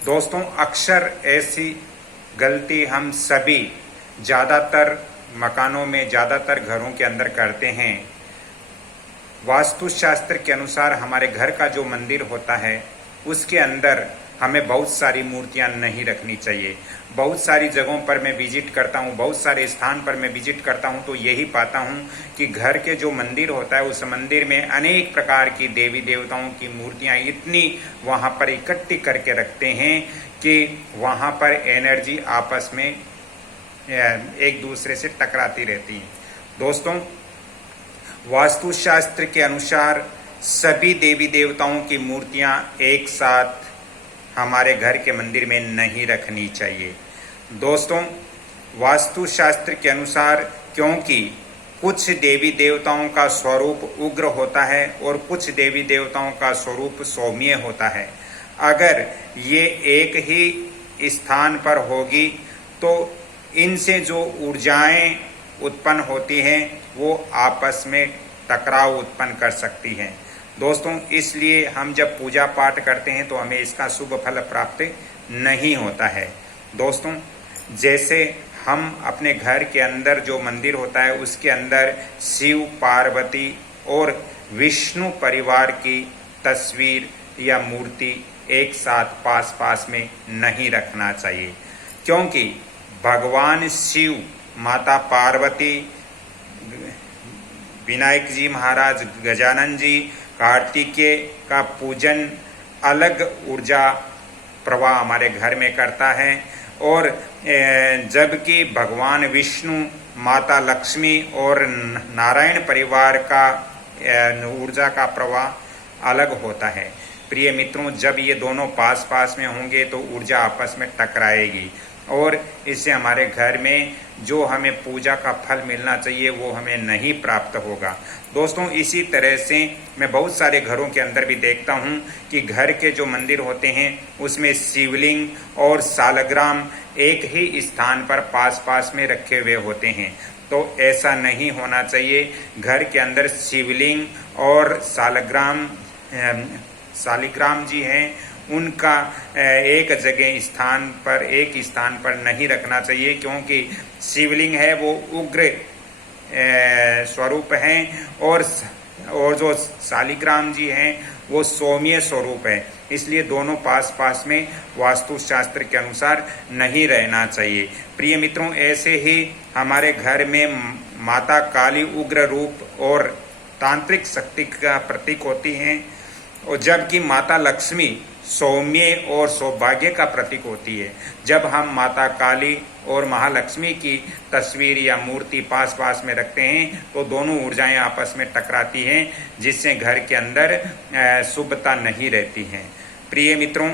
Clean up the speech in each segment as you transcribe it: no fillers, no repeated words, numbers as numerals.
दोस्तों, अक्सर ऐसी गलती हम सभी ज़्यादातर मकानों में, ज़्यादातर घरों के अंदर करते हैं। वास्तुशास्त्र के अनुसार हमारे घर का जो मंदिर होता है उसके अंदर हमें बहुत सारी मूर्तियां नहीं रखनी चाहिए। बहुत सारी जगहों पर मैं विजिट करता हूं, बहुत सारे स्थान पर मैं विजिट करता हूं, तो यही पाता हूं कि घर के जो मंदिर होता है उस मंदिर में अनेक प्रकार की देवी देवताओं की मूर्तियां इतनी वहां पर इकट्ठी करके रखते हैं कि वहां पर एनर्जी आपस में एक दूसरे से टकराती रहती है। दोस्तों, वास्तुशास्त्र के अनुसार सभी देवी देवताओं की मूर्तियां एक साथ हमारे घर के मंदिर में नहीं रखनी चाहिए। दोस्तों, वास्तुशास्त्र के अनुसार क्योंकि कुछ देवी देवताओं का स्वरूप उग्र होता है और कुछ देवी देवताओं का स्वरूप सौम्य होता है, अगर ये एक ही स्थान पर होगी तो इनसे जो ऊर्जाएं उत्पन्न होती हैं वो आपस में टकराव उत्पन्न कर सकती हैं। दोस्तों, इसलिए हम जब पूजा पाठ करते हैं तो हमें इसका शुभ फल प्राप्त नहीं होता है। दोस्तों, जैसे हम अपने घर के अंदर जो मंदिर होता है उसके अंदर शिव, पार्वती और विष्णु परिवार की तस्वीर या मूर्ति एक साथ पास पास में नहीं रखना चाहिए, क्योंकि भगवान शिव, माता पार्वती, विनायक जी महाराज, गजानन जी, कार्तिकेय का पूजन अलग ऊर्जा प्रवाह हमारे घर में करता है, और जबकि भगवान विष्णु, माता लक्ष्मी और नारायण परिवार का ऊर्जा का प्रवाह अलग होता है। प्रिय मित्रों, जब ये दोनों पास पास में होंगे तो ऊर्जा आपस में टकराएगी और इससे हमारे घर में जो हमें पूजा का फल मिलना चाहिए वो हमें नहीं प्राप्त होगा। दोस्तों, इसी तरह से मैं बहुत सारे घरों के अंदर भी देखता हूं कि घर के जो मंदिर होते हैं उसमें शिवलिंग और सालग्राम एक ही स्थान पर पास पास में रखे हुए होते हैं, तो ऐसा नहीं होना चाहिए। घर के अंदर शिवलिंग और सालिग्राम जी हैं, उनका एक जगह एक स्थान पर नहीं रखना चाहिए, क्योंकि शिवलिंग है वो उग्र स्वरूप हैं और जो सालिग्राम जी हैं वो सौम्य स्वरूप है। इसलिए दोनों पास पास में वास्तुशास्त्र के अनुसार नहीं रहना चाहिए। प्रिय मित्रों, ऐसे ही हमारे घर में माता काली उग्र रूप और तांत्रिक शक्ति का प्रतीक होती हैं, और जबकि माता लक्ष्मी सौम्य और सौभाग्य का प्रतीक होती है। जब हम माता काली और महालक्ष्मी की तस्वीर या मूर्ति पास पास में रखते हैं तो दोनों ऊर्जाएं आपस में टकराती हैं, जिससे घर के अंदर शुभता नहीं रहती है। प्रिय मित्रों,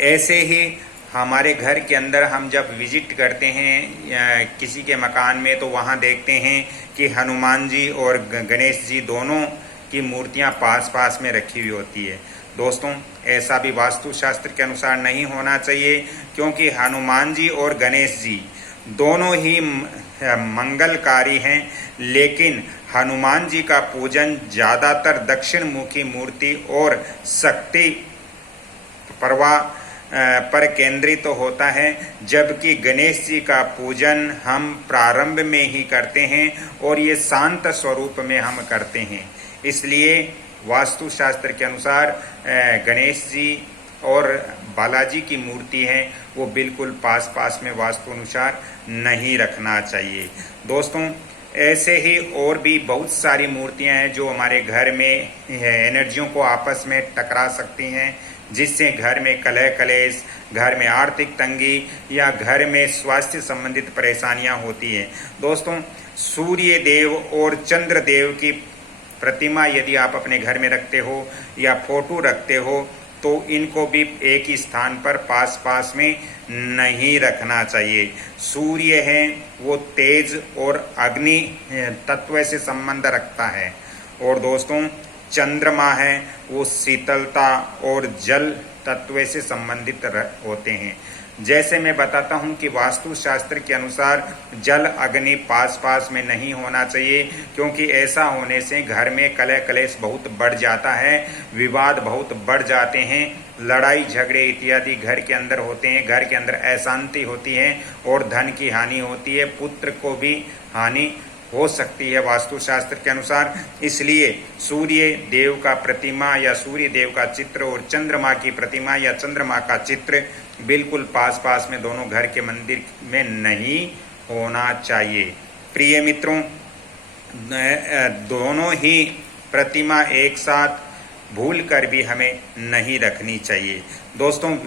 ऐसे ही हमारे घर के अंदर हम जब विजिट करते हैं या किसी के मकान में, तो वहाँ देखते हैं कि हनुमान जी और गणेश जी दोनों की मूर्तियाँ पास पास में रखी हुई होती है। दोस्तों, ऐसा भी वास्तुशास्त्र के अनुसार नहीं होना चाहिए, क्योंकि हनुमान जी और गणेश जी दोनों ही मंगलकारी हैं, लेकिन हनुमान जी का पूजन ज़्यादातर दक्षिण मुखी मूर्ति और शक्ति प्रवाह पर केंद्रित तो होता है, जबकि गणेश जी का पूजन हम प्रारंभ में ही करते हैं और ये शांत स्वरूप में हम करते हैं। इसलिए वास्तुशास्त्र के अनुसार गणेश जी और बालाजी की मूर्ति है वो बिल्कुल पास पास में वास्तु अनुसार नहीं रखना चाहिए। दोस्तों, ऐसे ही और भी बहुत सारी मूर्तियां हैं जो हमारे घर में एनर्जियों को आपस में टकरा सकती हैं, जिससे घर में कलह कलेश, घर में आर्थिक तंगी या घर में स्वास्थ्य संबंधित परेशानियां होती हैं। दोस्तों, सूर्य देव और चंद्र देव की प्रतिमा यदि आप अपने घर में रखते हो या फोटो रखते हो तो इनको भी एक ही स्थान पर पास पास में नहीं रखना चाहिए। सूर्य है वो तेज और अग्नि तत्व से संबंध रखता है, और दोस्तों चंद्रमा है वो शीतलता और जल तत्व से संबंधित होते हैं। जैसे मैं बताता हूं कि वास्तुशास्त्र के अनुसार जल अग्नि पास पास में नहीं होना चाहिए, क्योंकि ऐसा होने से घर में कलह कलेश बहुत बढ़ जाता है, विवाद बहुत बढ़ जाते हैं। लड़ाई झगड़े इत्यादि घर के अंदर होते हैं, घर के अंदर अशांति होती है और धन की हानि होती है, पुत्र को भी हानि हो सकती है वास्तुशास्त्र के अनुसार। इसलिए सूर्य देव का प्रतिमा या सूर्य देव का चित्र और चंद्रमा की प्रतिमा या चंद्रमा का चित्र बिल्कुल पास पास में दोनों घर के मंदिर में नहीं होना चाहिए। प्रिय मित्रों, दोनों ही प्रतिमा एक साथ भूल कर भी हमें नहीं रखनी चाहिए। दोस्तों,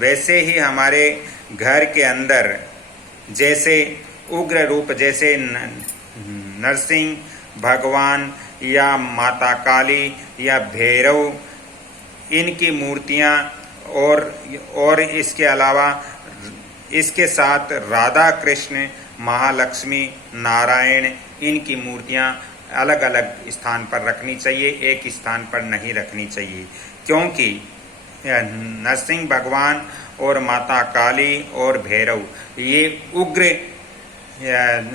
वैसे ही हमारे घर के अंदर जैसे उग्र रूप जैसे नरसिंह भगवान या माता काली या भैरव, इनकी मूर्तियां और इसके अलावा इसके साथ राधा कृष्ण, महालक्ष्मी, नारायण, इनकी मूर्तियां अलग अलग स्थान पर रखनी चाहिए, एक स्थान पर नहीं रखनी चाहिए। क्योंकि नरसिंह भगवान और माता काली और भैरव ये उग्र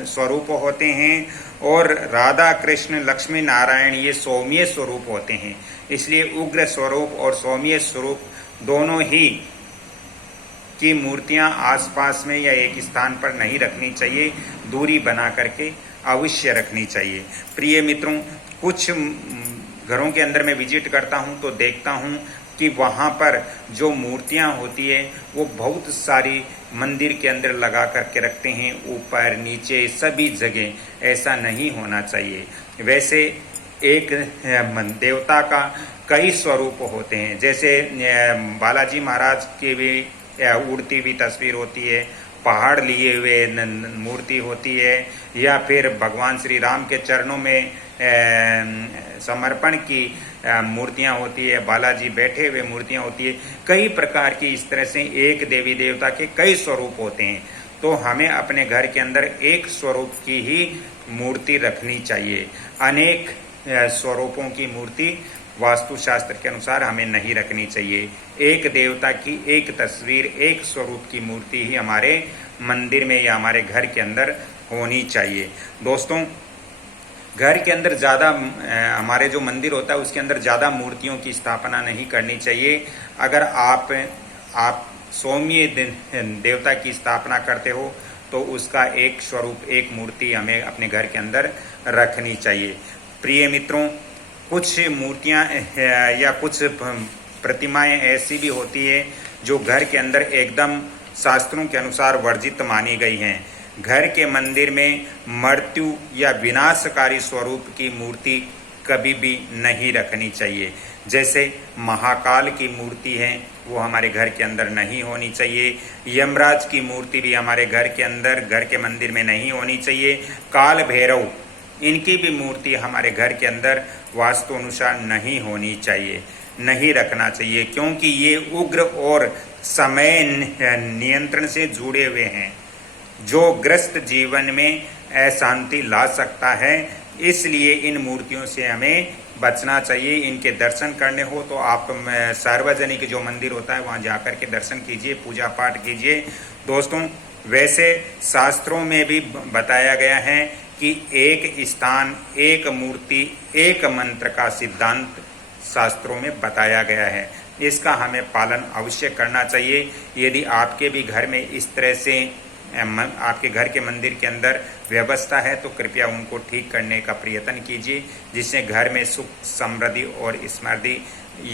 स्वरूप होते हैं और राधा कृष्ण, लक्ष्मी नारायण ये सौम्य स्वरूप होते हैं। इसलिए उग्र स्वरूप और सौम्य स्वरूप दोनों ही की मूर्तियां आसपास में या एक स्थान पर नहीं रखनी चाहिए, दूरी बना करके अवश्य रखनी चाहिए। प्रिय मित्रों, कुछ घरों के अंदर मैं विजिट करता हूं तो देखता हूं कि वहां पर जो मूर्तियां होती है वो बहुत सारी मंदिर के अंदर लगा करके रखते हैं, ऊपर नीचे सभी जगह। ऐसा नहीं होना चाहिए। वैसे एक देवता का कई स्वरूप होते हैं, जैसे बालाजी महाराज की भी उड़ती हुई तस्वीर होती है, पहाड़ लिए हुए मूर्ति होती है, या फिर भगवान श्री राम के चरणों में समर्पण की मूर्तियां होती है, बालाजी बैठे हुए मूर्तियां होती है। कई प्रकार की इस तरह से एक देवी देवता के कई स्वरूप होते हैं। तो हमें अपने घर के अंदर एक स्वरूप की ही मूर्ति रखनी चाहिए। अनेक स्वरूपों की मूर्ति वास्तुशास्त्र के अनुसार हमें नहीं रखनी चाहिए। एक देवता की एक तस्वीर, एक स्वरूप की मूर्ति ही हमारे मंदिर में या हमारे घर के अंदर होनी चाहिए। दोस्तों, घर के अंदर ज़्यादा हमारे जो मंदिर होता है उसके अंदर ज़्यादा मूर्तियों की स्थापना नहीं करनी चाहिए। अगर आप सौम्य देवता की स्थापना करते हो तो उसका एक स्वरूप, एक मूर्ति हमें अपने घर के अंदर रखनी चाहिए। प्रिय मित्रों, कुछ मूर्तियां या कुछ प्रतिमाएं ऐसी भी होती है जो घर के अंदर एकदम शास्त्रों के अनुसार वर्जित मानी गई हैं। घर के मंदिर में मृत्यु या विनाशकारी स्वरूप की मूर्ति कभी भी नहीं रखनी चाहिए। जैसे महाकाल की मूर्ति है, वो हमारे घर के अंदर नहीं होनी चाहिए। यमराज की मूर्ति भी हमारे घर के अंदर, घर के मंदिर में नहीं होनी चाहिए। काल भैरव, इनकी भी मूर्ति हमारे घर के अंदर वास्तु अनुसार नहीं होनी चाहिए, नहीं रखना चाहिए, क्योंकि ये उग्र और समय नियंत्रण से जुड़े हुए हैं, जो ग्रस्त जीवन में अशांति ला सकता है। इसलिए इन मूर्तियों से हमें बचना चाहिए। इनके दर्शन करने हो तो आप सार्वजनिक जो मंदिर होता है वहाँ जाकर के दर्शन कीजिए, पूजा पाठ कीजिए। दोस्तों, वैसे शास्त्रों में भी बताया गया है कि एक स्थान, एक मूर्ति, एक मंत्र का सिद्धांत शास्त्रों में बताया गया है। इसका हमें पालन अवश्य करना चाहिए। यदि आपके भी घर में इस तरह से आपके घर के मंदिर के अंदर व्यवस्था है तो कृपया उनको ठीक करने का प्रयत्न कीजिए, जिससे घर में सुख, समृद्धि और समृद्धि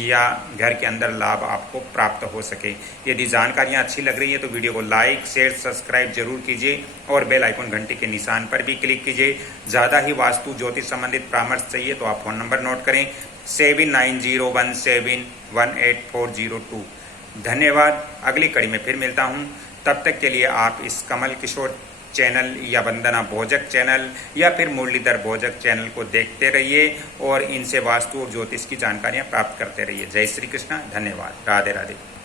या घर के अंदर लाभ आपको प्राप्त हो सके। यदि जानकारियां अच्छी लग रही है तो वीडियो को लाइक, शेयर, सब्सक्राइब जरूर कीजिए और बेल आइकन घंटी के निशान पर भी क्लिक कीजिए। ज़्यादा ही वास्तु ज्योतिष संबंधित परामर्श चाहिए तो आप फ़ोन नंबर नोट करें 7901718402। धन्यवाद। अगली कड़ी में फिर मिलता हूँ। तब तक के लिए आप इस कमल किशोर चैनल या वंदना भोजक चैनल या फिर मुरलीधर भोजक चैनल को देखते रहिए और इनसे वास्तु और ज्योतिष की जानकारियां प्राप्त करते रहिए। जय श्री कृष्ण। धन्यवाद। राधे राधे।